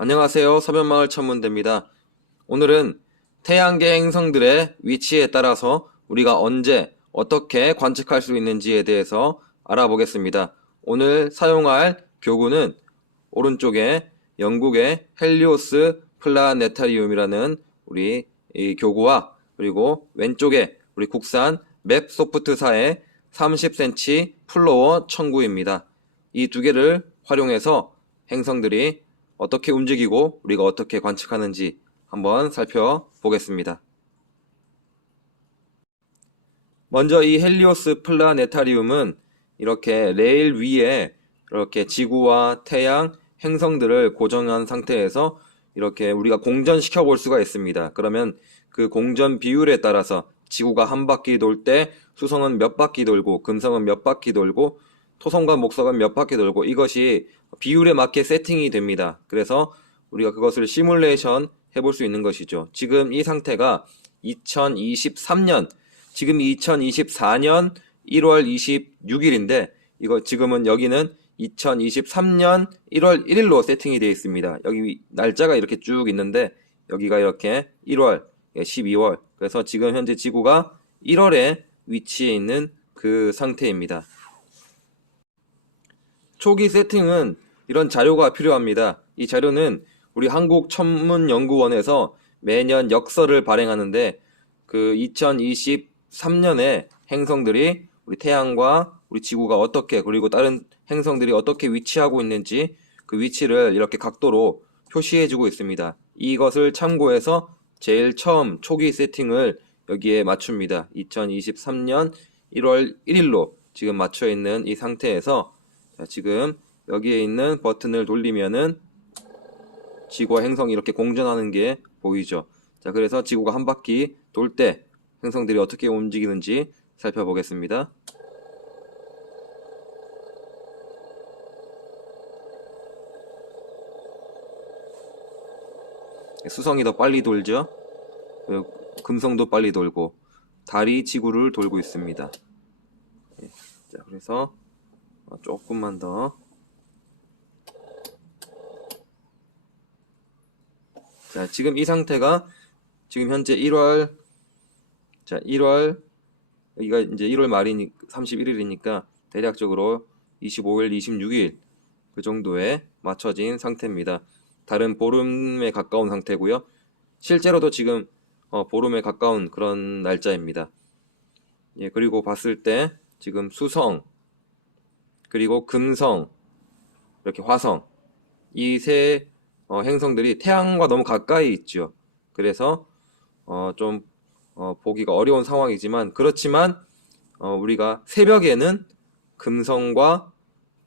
안녕하세요. 서변마을 천문대입니다. 오늘은 태양계 행성들의 위치에 따라서 우리가 언제 어떻게 관측할 수 있는지에 대해서 알아보겠습니다. 오늘 사용할 교구는 오른쪽에 영국의 헬리오스 플라네타리움이라는 우리 이 교구와 그리고 왼쪽에 우리 국산 맵소프트사의 30cm 플로어 청구입니다. 이 두 개를 활용해서 행성들이 어떻게 움직이고 우리가 어떻게 관측하는지 한번 살펴보겠습니다. 먼저 이 헬리오스 플라네타리움은 이렇게 레일 위에 이렇게 지구와 태양, 행성들을 고정한 상태에서 이렇게 우리가 공전시켜 볼 수가 있습니다. 그러면 그 공전 비율에 따라서 지구가 한 바퀴 돌 때 수성은 몇 바퀴 돌고 금성은 몇 바퀴 돌고 토성과 목성은 몇 바퀴 돌고 이것이 비율에 맞게 세팅이 됩니다. 그래서 우리가 그것을 시뮬레이션 해볼 수 있는 것이죠. 지금 이 상태가 2023년, 지금 2024년 1월 26일인데 이거 지금은 여기는 2023년 1월 1일로 세팅이 되어 있습니다. 여기 날짜가 이렇게 쭉 있는데 여기가 이렇게 1월, 12월, 그래서 지금 현재 지구가 1월에 위치해 있는 그 상태입니다. 초기 세팅은 이런 자료가 필요합니다. 이 자료는 우리 한국천문연구원에서 매년 역서를 발행하는데 그 2023년에 행성들이 우리 태양과 우리 지구가 어떻게 그리고 다른 행성들이 어떻게 위치하고 있는지 그 위치를 이렇게 각도로 표시해주고 있습니다. 이것을 참고해서 제일 처음 초기 세팅을 여기에 맞춥니다. 2023년 1월 1일로 지금 맞춰 있는 이 상태에서 지금 여기에 있는 버튼을 돌리면은 지구와 행성이 이렇게 공전하는 게 보이죠. 자, 그래서 지구가 한 바퀴 돌 때 행성들이 어떻게 움직이는지 살펴보겠습니다. 수성이 더 빨리 돌죠. 금성도 빨리 돌고 달이 지구를 돌고 있습니다. 자, 그래서 조금만 더. 자, 지금 이 상태가 지금 현재 1월, 자, 1월, 여기가 이제 1월 말이니 31일이니까 대략적으로 25일, 26일 그 정도에 맞춰진 상태입니다. 달은 보름에 가까운 상태고요. 실제로도 지금 보름에 가까운 그런 날짜입니다. 예, 그리고 봤을 때 지금 수성, 그리고 금성, 이렇게 화성, 이 세 행성들이 태양과 너무 가까이 있죠. 그래서 좀 보기가 어려운 상황이지만 그렇지만 우리가 새벽에는 금성과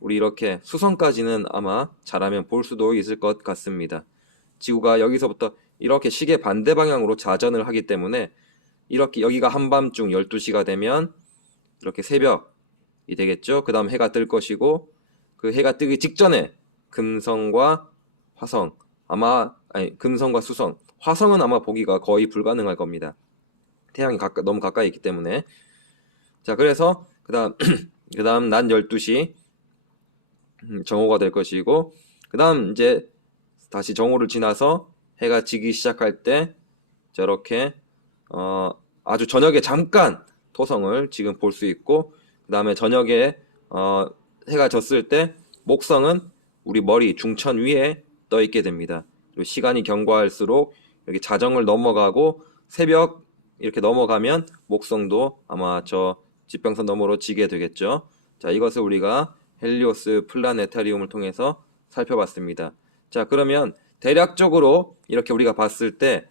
우리 이렇게 수성까지는 아마 잘하면 볼 수도 있을 것 같습니다. 지구가 여기서부터 이렇게 시계 반대 방향으로 자전을 하기 때문에 이렇게 여기가 한밤중 12시가 되면 이렇게 새벽이 되겠죠. 그 다음 해가 뜰 것이고 그 해가 뜨기 직전에 금성과 화성, 금성과 수성, 화성은 아마 보기가 거의 불가능할 겁니다. 태양이 너무 가까이 있기 때문에. 자, 그래서 그 다음 낮 12시 정오가 될 것이고 그 다음 이제 다시 정오를 지나서 해가 지기 시작할 때 저렇게 아주 저녁에 잠깐 토성을 지금 볼 수 있고 그 다음에 저녁에 해가 졌을 때 목성은 우리 머리 중천 위에 떠 있게 됩니다. 그리고 시간이 경과할수록 여기 자정을 넘어가고 새벽 이렇게 넘어가면 목성도 아마 저 지평선 너머로 지게 되겠죠. 자, 이것을 우리가 헬리오스 플라네타리움을 통해서 살펴봤습니다. 자, 그러면 대략적으로 이렇게 우리가 봤을 때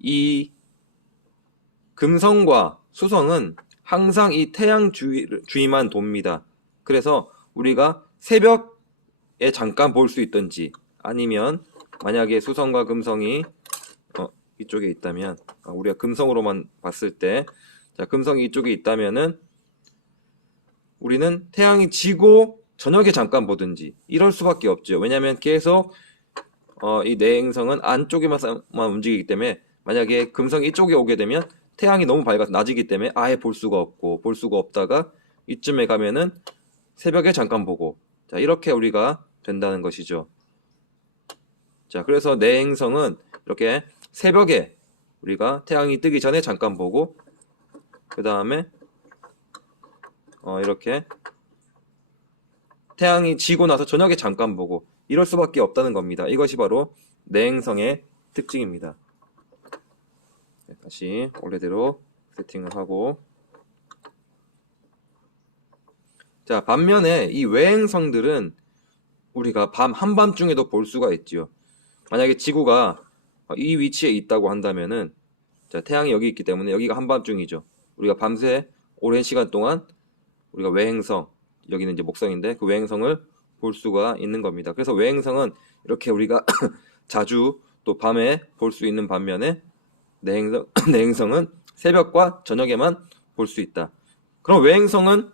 이 금성과 수성은 항상 이 태양 주위만 돕니다. 그래서 우리가 새벽에 잠깐 볼 수 있든지 아니면 만약에 수성과 금성이 이쪽에 있다면 우리가 금성으로만 봤을 때 자, 금성이 이쪽에 있다면은 우리는 태양이 지고 저녁에 잠깐 보든지 이럴 수밖에 없죠. 왜냐하면 계속 이 내행성은 안쪽에만 움직이기 때문에 만약에 금성이 이쪽에 오게 되면 태양이 너무 밝아서 낮이기 때문에 아예 볼 수가 없고 볼 수가 없다가 이쯤에 가면은 새벽에 잠깐 보고 자, 이렇게 우리가 된다는 것이죠. 자, 그래서 내행성은 이렇게 새벽에 우리가 태양이 뜨기 전에 잠깐 보고 그 다음에 이렇게 태양이 지고 나서 저녁에 잠깐 보고 이럴 수밖에 없다는 겁니다. 이것이 바로 내행성의 특징입니다. 네, 다시 원래대로 세팅을 하고, 자, 반면에 이 외행성들은 우리가 밤 한밤중에도 볼 수가 있지요. 만약에 지구가 이 위치에 있다고 한다면은, 자, 태양이 여기 있기 때문에 여기가 한밤중이죠. 우리가 밤새 오랜 시간 동안 우리가 외행성, 여기는 이제 목성인데 그 외행성을 볼 수가 있는 겁니다. 그래서 외행성은 이렇게 우리가 자주 또 밤에 볼 수 있는 반면에 내행성은 새벽과 저녁에만 볼 수 있다. 그럼 외행성은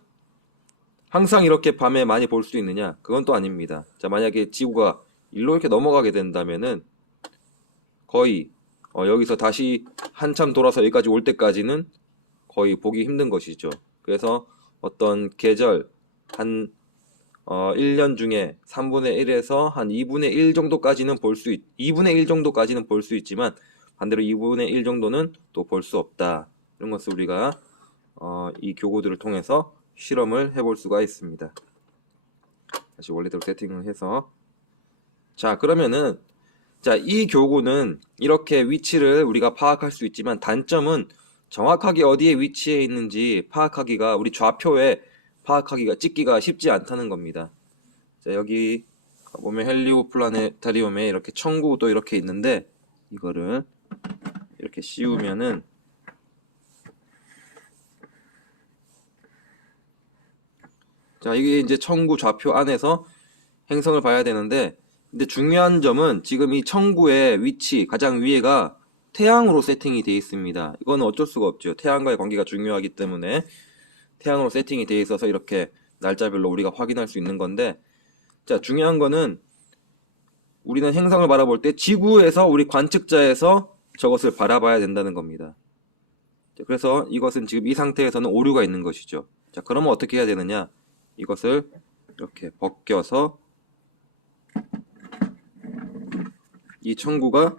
항상 이렇게 밤에 많이 볼 수 있느냐? 그건 또 아닙니다. 자, 만약에 지구가 일로 이렇게 넘어가게 된다면은 거의 여기서 다시 한참 돌아서 여기까지 올 때까지는 거의 보기 힘든 것이죠. 그래서 어떤 계절 한 1년 중에 3분의 1에서 한 2분의 1 정도까지는 2분의 1 정도까지는 볼 수 있지만 반대로 2분의 1 정도는 또 볼 수 없다. 이런 것을 우리가 이 교구들을 통해서 실험을 해볼 수가 있습니다. 다시 원래대로 세팅을 해서, 자, 그러면은 자, 이 교구는 이렇게 위치를 우리가 파악할 수 있지만 단점은 정확하게 어디에 위치해 있는지 파악하기가, 우리 좌표에 파악하기가, 찍기가 쉽지 않다는 겁니다. 자, 여기 보면 헬리오 플라네타리움에 이렇게 천구도 이렇게 있는데 이거를 이렇게 씌우면은, 자, 이게 이제 천구 좌표 안에서 행성을 봐야 되는데, 근데 중요한 점은 지금 이 천구의 위치 가장 위에가 태양으로 세팅이 되어 있습니다. 이거는 어쩔 수가 없죠. 태양과의 관계가 중요하기 때문에 태양으로 세팅이 되어 있어서 이렇게 날짜별로 우리가 확인할 수 있는 건데, 자, 중요한 거는 우리는 행성을 바라볼 때 지구에서 우리 관측자에서 저것을 바라봐야 된다는 겁니다. 자, 그래서 이것은 지금 이 상태에서는 오류가 있는 것이죠. 자, 그러면 어떻게 해야 되느냐? 이것을 이렇게 벗겨서 이 천구가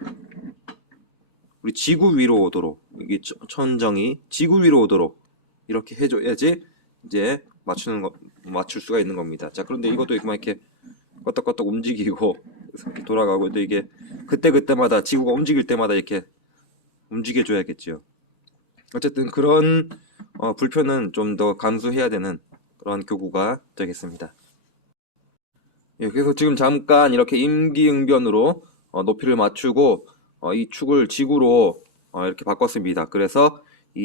우리 지구 위로 오도록, 이게 천정이 지구 위로 오도록 이렇게 해줘야지 이제 맞출 수가 있는 겁니다. 자, 그런데 이것도 이렇게 껐덕껐덕 움직이고 이렇게 돌아가고, 근데 이게 그때마다 지구가 움직일 때마다 이렇게 움직여줘야겠죠. 어쨌든 그런 불편은 좀 더 감수해야 되는 그런 교구가 되겠습니다. 예, 그래서 지금 잠깐 이렇게 임기응변으로 높이를 맞추고 이 축을 지구로 이렇게 바꿨습니다. 그래서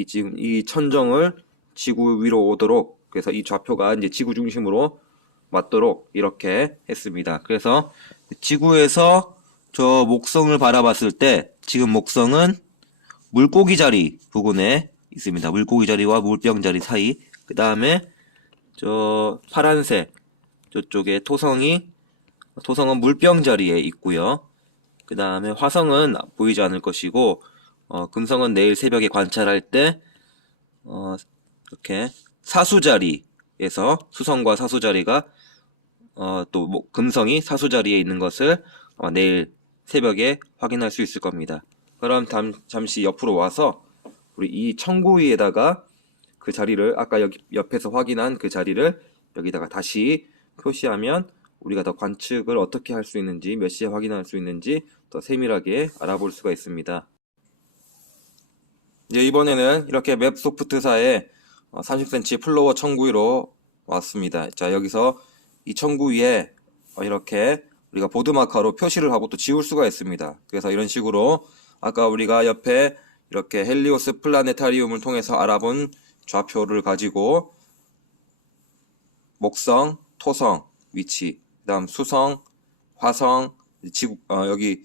지금 이 천정을 지구 위로 오도록, 그래서 이 좌표가 이제 지구 중심으로 맞도록 이렇게 했습니다. 그래서 지구에서 저 목성을 바라봤을 때 지금 목성은 물고기 자리 부근에 있습니다. 물고기 자리와 물병 자리 사이. 그 다음에 저 파란색 저쪽에 토성은 물병 자리에 있고요. 그 다음에 화성은 보이지 않을 것이고, 금성은 내일 새벽에 관찰할 때 이렇게 사수 자리에서 수성과 사수 자리가 또 금성이 사수 자리에 있는 것을 내일 새벽에 확인할 수 있을 겁니다. 그럼 잠시 옆으로 와서 우리 이 천구 위에다가 그 자리를, 아까 여기 옆에서 확인한 그 자리를 여기다가 다시 표시하면 우리가 더 관측을 어떻게 할 수 있는지, 몇 시에 확인할 수 있는지 더 세밀하게 알아볼 수가 있습니다. 이제 이번에는 이렇게 맵 소프트사의 30cm 플로어 천구위로 왔습니다. 자, 여기서 이 천구 위에 이렇게 우리가 보드 마커로 표시를 하고 또 지울 수가 있습니다. 그래서 이런 식으로 아까 우리가 옆에 이렇게 헬리오스 플라네타리움을 통해서 알아본 좌표를 가지고 목성, 토성 위치, 그 다음 수성, 화성, 지구, 여기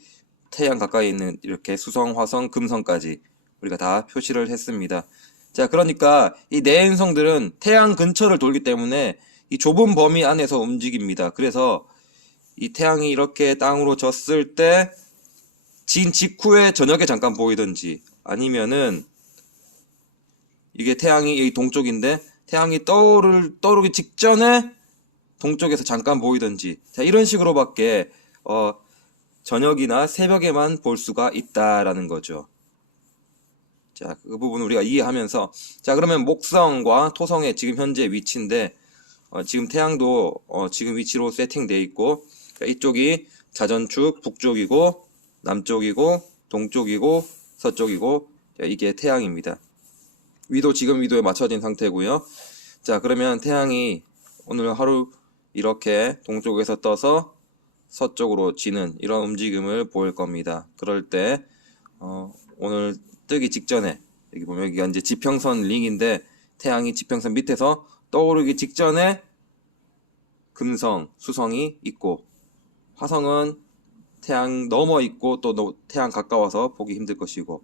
태양 가까이 있는 이렇게 수성, 화성, 금성까지 우리가 다 표시를 했습니다. 자, 그러니까 이 내행성들은 태양 근처를 돌기 때문에 이 좁은 범위 안에서 움직입니다. 그래서 이 태양이 이렇게 땅으로 졌을 때 진 직후에 저녁에 잠깐 보이든지, 아니면은 이게 태양이 이 동쪽인데 태양이 떠오르기 직전에 동쪽에서 잠깐 보이든지, 자, 이런 식으로밖에 저녁이나 새벽에만 볼 수가 있다라는 거죠. 자, 그 부분 우리가 이해하면서, 자, 그러면 목성과 토성의 지금 현재 위치인데, 지금 태양도 지금 위치로 세팅되어 있고, 이쪽이 자전축 북쪽이고, 남쪽이고, 동쪽이고, 서쪽이고, 이게 태양입니다. 위도 지금 위도에 맞춰진 상태고요. 자, 그러면 태양이 오늘 하루 이렇게 동쪽에서 떠서 서쪽으로 지는 이런 움직임을 보일 겁니다. 그럴 때 오늘 뜨기 직전에, 여기 보면 여기가 이제 지평선 링인데, 태양이 지평선 밑에서 떠오르기 직전에 금성, 수성이 있고, 화성은 태양 넘어 있고 또 태양 가까워서 보기 힘들 것이고,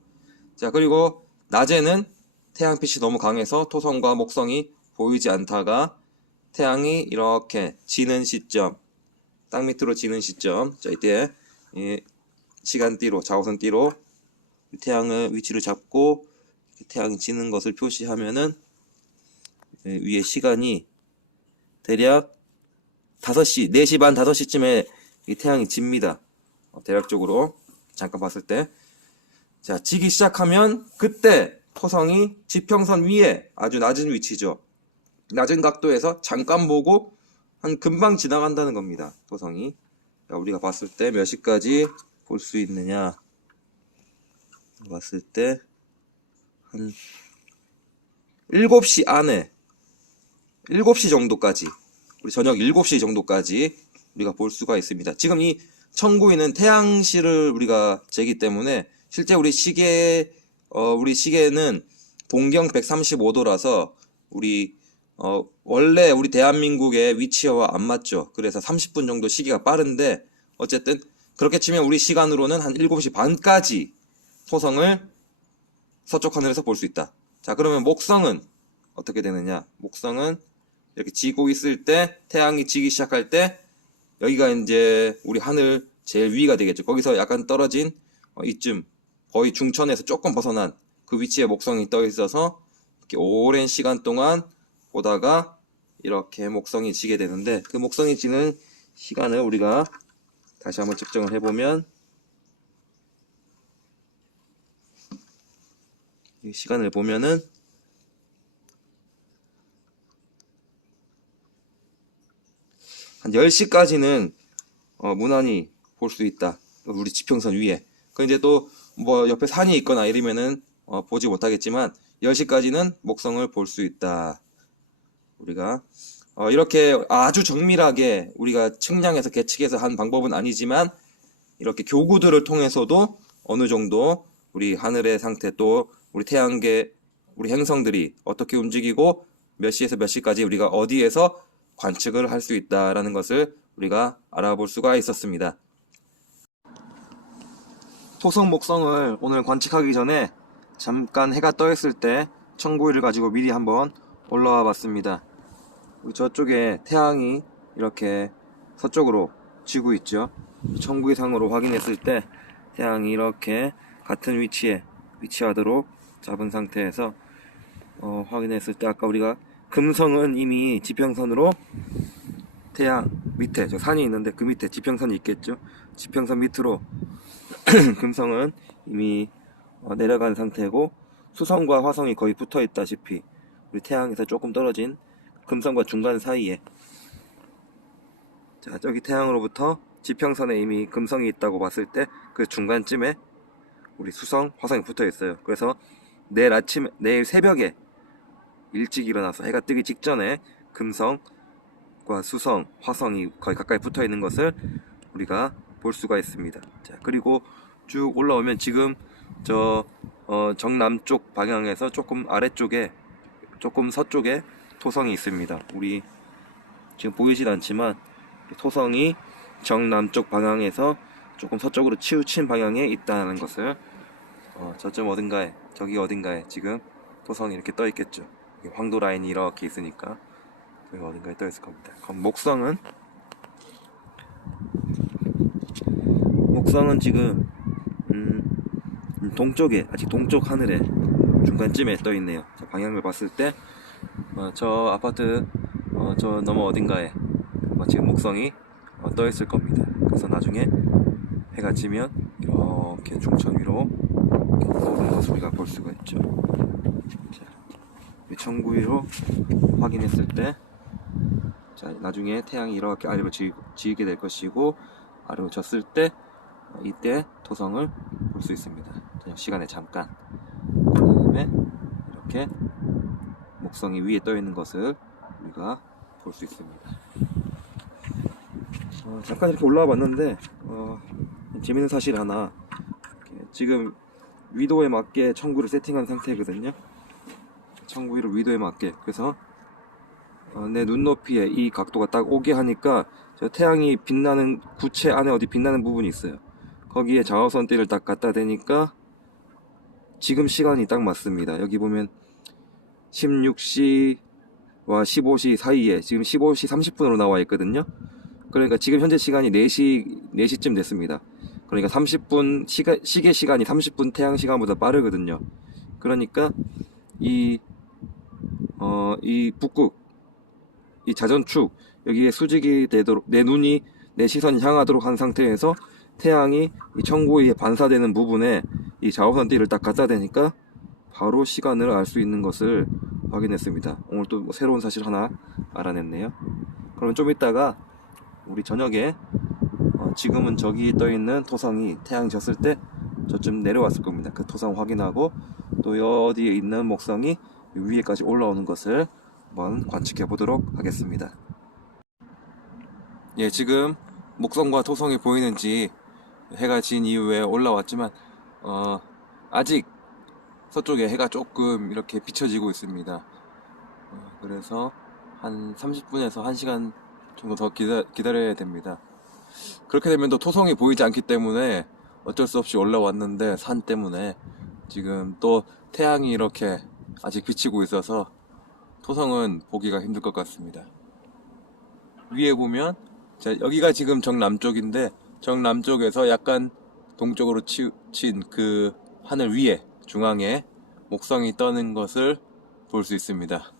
자, 그리고 낮에는 태양빛이 너무 강해서 토성과 목성이 보이지 않다가 태양이 이렇게 지는 시점, 땅 밑으로 지는 시점, 자, 이때 시간띠로, 자오선띠로 태양의 위치를 잡고 태양이 지는 것을 표시하면은 위에 시간이 대략 5시, 4시 반, 5시쯤에 태양이 집니다. 대략적으로 잠깐 봤을 때, 자, 지기 시작하면 그때 토성이 지평선 위에 아주 낮은 위치죠. 낮은 각도에서 잠깐 보고 한 금방 지나간다는 겁니다. 토성이. 자, 우리가 봤을 때 몇 시까지 볼 수 있느냐 봤을 때 한 7시 안에, 7시 정도까지, 우리 저녁 7시 정도까지 우리가 볼 수가 있습니다. 지금 이 천구위는 태양시를 우리가 재기 때문에 실제 우리 시계는 동경 135도라서 원래 우리 대한민국의 위치와 안 맞죠. 그래서 30분 정도 시기가 빠른데, 어쨌든 그렇게 치면 우리 시간으로는 한 7시 반까지 토성을 서쪽 하늘에서 볼 수 있다. 자, 그러면 목성은 어떻게 되느냐? 목성은 이렇게 지고 있을 때, 태양이 지기 시작할 때, 여기가 이제 우리 하늘 제일 위가 되겠죠. 거기서 약간 떨어진 이쯤, 거의 중천에서 조금 벗어난 그 위치에 목성이 떠 있어서 이렇게 오랜 시간 동안 보다가 이렇게 목성이 지게 되는데, 그 목성이 지는 시간을 우리가 다시 한번 측정을 해보면, 이 시간을 보면은 한 10시까지는 무난히 볼 수 있다. 우리 지평선 위에. 그 이제 또 뭐 옆에 산이 있거나 이러면은 보지 못하겠지만 10시까지는 목성을 볼 수 있다. 우리가 이렇게 아주 정밀하게 우리가 측량해서 계측해서 한 방법은 아니지만, 이렇게 교구들을 통해서도 어느 정도 우리 하늘의 상태, 또 우리 태양계, 우리 행성들이 어떻게 움직이고 몇 시에서 몇 시까지 우리가 어디에서 관측을 할 수 있다라는 것을 우리가 알아볼 수가 있었습니다. 토성, 목성을 오늘 관측하기 전에 잠깐 해가 떠 있을 때 천구위를 가지고 미리 한번 올라와 봤습니다. 우리 저쪽에 태양이 이렇게 서쪽으로 지고 있죠. 천구위상으로 확인했을 때 태양이 이렇게 같은 위치에 위치하도록 잡은 상태에서 확인했을 때, 아까 우리가 금성은 이미 지평선으로 태양 밑에 저 산이 있는데 그 밑에 지평선이 있겠죠. 지평선 밑으로 금성은 이미 내려간 상태고, 수성과 화성이 거의 붙어 있다시피 우리 태양에서 조금 떨어진 금성과 중간 사이에, 자, 저기 태양으로부터 지평선에 이미 금성이 있다고 봤을 때 그 중간쯤에 우리 수성, 화성이 붙어 있어요. 그래서 내일 새벽에 일찍 일어나서 해가 뜨기 직전에 금성과 수성, 화성이 거의 가까이 붙어 있는 것을 우리가 볼 수가 있습니다. 자, 그리고 쭉 올라오면 지금 정남쪽 방향에서 조금 아래쪽에, 조금 서쪽에 토성이 있습니다. 우리 지금 보이진 않지만 토성이 정남쪽 방향에서 조금 서쪽으로 치우친 방향에 있다는 것을, 저점 어딘가에, 저기 어딘가에 지금 토성이 이렇게 떠 있겠죠. 황도 라인이 이렇게 있으니까 여기 어딘가에 떠 있을 겁니다. 그럼 목성은 지금 동쪽에, 아직 동쪽 하늘에 중간쯤에 떠 있네요. 자, 방향을 봤을 때 저 아파트 저 너머 어딘가에 지금 목성이 떠 있을 겁니다. 그래서 나중에 해가 지면 이렇게 중천 위로 이렇게 떠오르는 것을 우리가 볼 수가 있죠. 자, 청구 위로 확인했을 때, 자, 나중에 태양이 이렇게 아래로 지게 될 것이고, 아래로 졌을 때 이때 토성을 볼 수 있습니다. 저녁 시간에 잠깐. 그 다음에 이렇게 목성이 위에 떠 있는 것을 우리가 볼 수 있습니다. 잠깐 이렇게 올라와 봤는데 재밌는 사실 하나. 지금 위도에 맞게 청구를 세팅한 상태거든요. 청구 위로 위도에 맞게. 그래서 내 눈높이에 이 각도가 딱 오게 하니까 저 태양이 빛나는 구체 안에 어디 빛나는 부분이 있어요. 거기에 자화선띠를 딱 갖다 대니까 지금 시간이 딱 맞습니다. 여기 보면 16시와 15시 사이에 지금 15시 30분으로 나와 있거든요. 그러니까 지금 현재 시간이 4시쯤 됐습니다. 그러니까 30분 시계 시간이 30분 태양 시간보다 빠르거든요. 그러니까 이 북극, 이 자전축 여기에 수직이 되도록 내 시선이 향하도록 한 상태에서 태양이 이 청구위에 반사되는 부분에 이 자화선띠를 딱 갖다 대니까 바로 시간을 알 수 있는 것을 확인했습니다. 오늘 또 새로운 사실 하나 알아냈네요. 그럼 좀 이따가 우리 저녁에 지금은 저기 떠 있는 토성이 태양 졌을 때 저쯤 내려왔을 겁니다. 그 토성 확인하고 또 어디에 있는 목성이 위에까지 올라오는 것을 한번 관측해 보도록 하겠습니다. 예, 지금 목성과 토성이 보이는지 해가 진 이후에 올라왔지만 아직 서쪽에 해가 조금 이렇게 비춰지고 있습니다. 그래서 한 30분에서 1시간 정도 더 기다려야 됩니다. 그렇게 되면 또 토성이 보이지 않기 때문에 어쩔 수 없이 올라왔는데 산 때문에 지금 또 태양이 이렇게 아직 비치고 있어서 토성은 보기가 힘들 것 같습니다. 위에 보면 여기가 지금 정남쪽인데 정남쪽에서 약간 동쪽으로 친 그 하늘 위에 중앙에 목성이 떠는 것을 볼 수 있습니다.